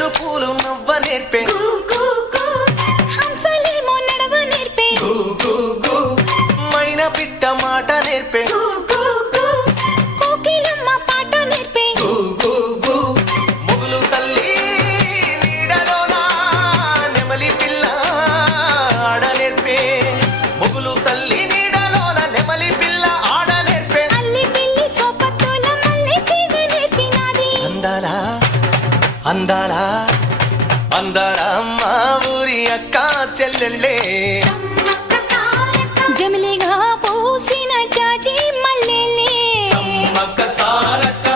విల్లు పూలు నవ్వ నేర్పే హంసలేమో నడవ నేర్పే మైనా పిట్ట మాట నేర్పే కోకిలమ్మ పాట నేర్పే ముగులు తల్లి నీడలోన నెమలి పిల్ల ఆడ నేర్పే ముగులు తల్లి నీడలోన నెమలి పిల్ల ఆడ నేర్పే అల్లి పిల్లి చోపత్తుల మల్లె తీగ నేర్పినాది అందాలా అందాలా అందాలా మా ఊరి అక్క చెల్లెళ్ళే జమిలిగా పూసిన జాజి మల్లెలే సమ్మక్క సారక్క